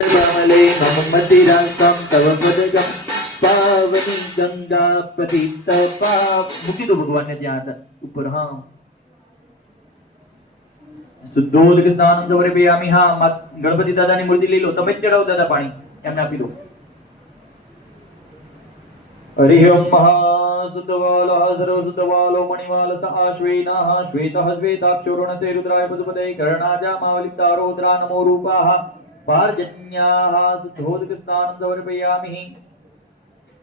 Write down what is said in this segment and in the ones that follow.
बाले ममतिराकं तव पदगं पावनी गंगा पतित पाप મૂકી દો ભગવાનને ત્યાં ઉપર. હા શુદ્ધોદક સ્નાન સમર્પયામિ. હા ગણપતિ દાદાની મૂર્તિ લઈ લો, તમે જ ચડાવો દાદા પાણી, એમને આપી દો. હરિ ઓમ મહા શુદ્ધવાલો સર્વ શુદ્ધવાલો મણિવાલ આશ્વેનાઃ શ્વેતઃ શ્વેતાક્ષોરણતે રુદ્રાય પદપદે કર્ણાજા માવલિપ્તારો રુદ્રા નમો રૂપાઃ પારજન્યાઃ શુદ્ધોદક સ્નાન સમર્પયામિ.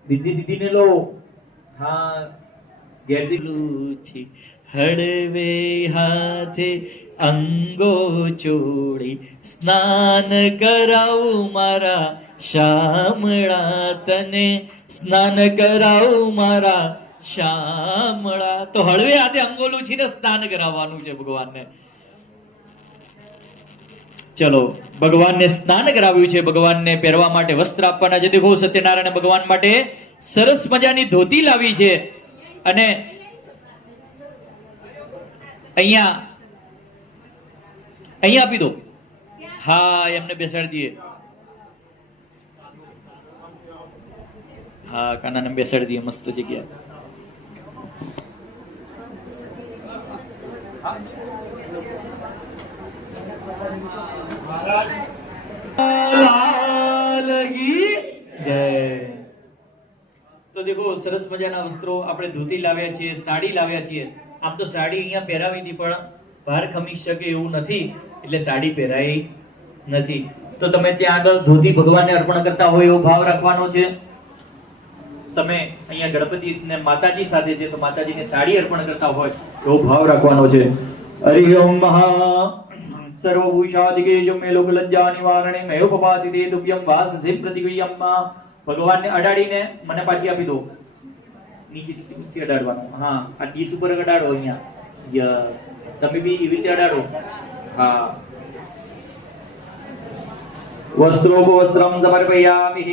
रिद्धि सिद्धि ने लो. हाँ લૂછી હળવે હાથે અંગો ચોળી સ્નાન કરાવું મારા શામળા, તને સ્નાન કરાવું મારા શામળા. તો હળવે હાથે અંગો લૂછીને સ્નાન કરાવવાનું છે ભગવાનને. ચલો, ભગવાનને સ્નાન કરાવ્યું છે, ભગવાનને પહેરવા માટે વસ્ત્ર આપવાના છે. દેખો સત્યનારાયણ ભગવાન માટે સરસ મજાની ધોતી લાવી છે અને અહીંયા આપી દો. હા એમને બેસાડી દઈએ. હા કાનાને બેસાડી દઈએ, મસ્ત જગ્યા. તો દેખો સરસ મજાના વસ્ત્રો આપણે ધોતી લાવ્યા છીએ, સાડી લાવ્યા છીએ. આમ તો સાડી અહીંયા પહેરાવી હતી પણ બહાર ખમી શકે એવું નથી એટલે સાડી પહેરાઈ નથી. તો તમે ત્યાં આગળ ધોતી ભગવાનને અર્પણ કરતા હોય એવો ભાવ રાખવાનો છે. તમે અહીંયા ગણપતિ ને માતાજી સાથે છે તો માતાજીને સાડી અર્પણ કરતા હોય એવો ભાવ રાખવાનો છે. હરિ ઓમ મહા સર્વભૂષાદિકેજો મે લોક લજ્જા નિવારણે મયો પપાતિ દે તુભ્યમ વાસ ધે પ્રતિગયમ. ભગવાનને અડાડીને મને પાછી આપી દો. નીચે અડાડવાનું. હા આ ડીશ ઉપર અડાડો. અહીંયા તમે બી એવી રીતે અડાડો. હા વસ્ત્રોપવસ્ત્રમ સમર્પયામિ.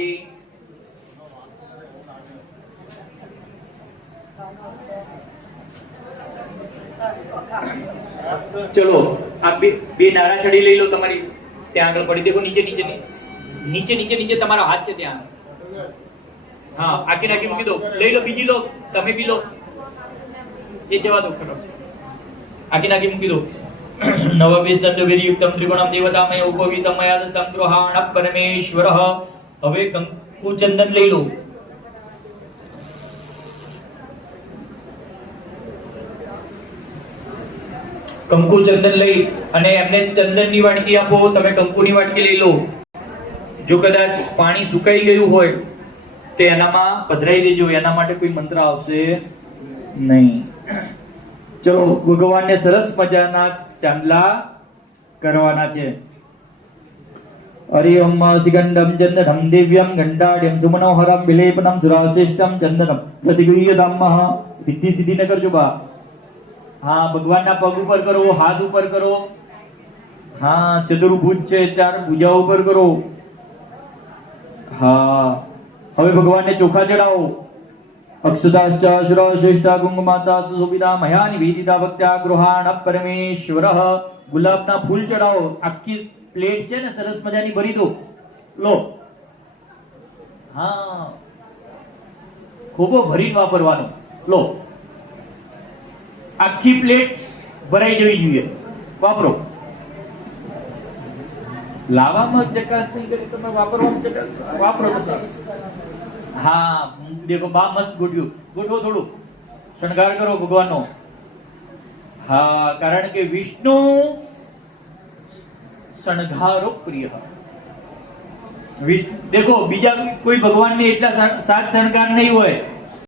ચલો આ બે નારા છડી લઈ લો તમારી ત્યાં આગળ પડી. દેખો નીચે નીચે નીચે નીચે નીચે તમારો હાથ છે ત્યાં. હા આખી નાખી મૂકી દો. લઈ લો, બીજી લો, તમે બી લો. એ જવા દો ખરો. આખી નાખી મૂકી દો. નવબીજ દંડવીરયુક્તમ ત્રિગુણમ દેવતામય ઉપવિતમય દત્તમ ગૃહાણ પરમેશ્વરઃ. હવે કંકુ ચંદન લઈ લો. કંકુ ચંદન લઈ અને એમને ચંદનની વાટકી આપો. તમે કંકુની વાટકી લઈ લો. જો કદાચ પાણી સુકાઈ ગયું હોય તો એનામાં પધરાઈ દેજો. એના માટે કોઈ મંત્ર આવશે નહીં. ચલો ભગવાનને સરસ મજાના ચાંદલા કરવાના છે. હરિ ઓમ સિગંડમ ચંદનમ દિવ્યમ ગંડાડ્યમ સુમનોહરમ વિલેપનમ સુરાશિષ્ટમ ચંદનમ પ્રતિગૃહ્યતામઃ. સિદ્ધિ સિદ્ધિ ન કરજો બા. હા ભગવાનના પગ ઉપર કરો, હાથ ઉપર કરો. હા ચતુર્ભુજ છે, 4 ભુજા ઉપર કરો. હા હવે ભગવાનને ચોખા ચડાવો. અક્ષતાશ્ચ શુરાશિષ્ટા ગુંગમાતા સુશોભિતા મયા નિવેદિતા ભક્ત્યા ગૃહાણ પરમેશ્વરઃ. ગુલાબના ફૂલ ચડાવો. આખી પ્લેટ છે ને સરસ મજાની ભરી દો. લો. હા ખોબો ભરીને વાપરવાનો. લો આખી પ્લેટ ભરાઈ જવી જોઈએ. વાપરો. લાવામાં ચકાસ નહીં કરી તમે વાપરવામાં ચકાસ વાપરો. હા દેખો બા મસ્ત ગોઠવ્યું. ગોઠવો થોડું. શણગાર કરો ભગવાનનો. હા કારણ કે વિષ્ણુ શણગારો પ્રિય. દેખો બીજા કોઈ ભગવાનને એટલા સાત શણગાર નહીં હોય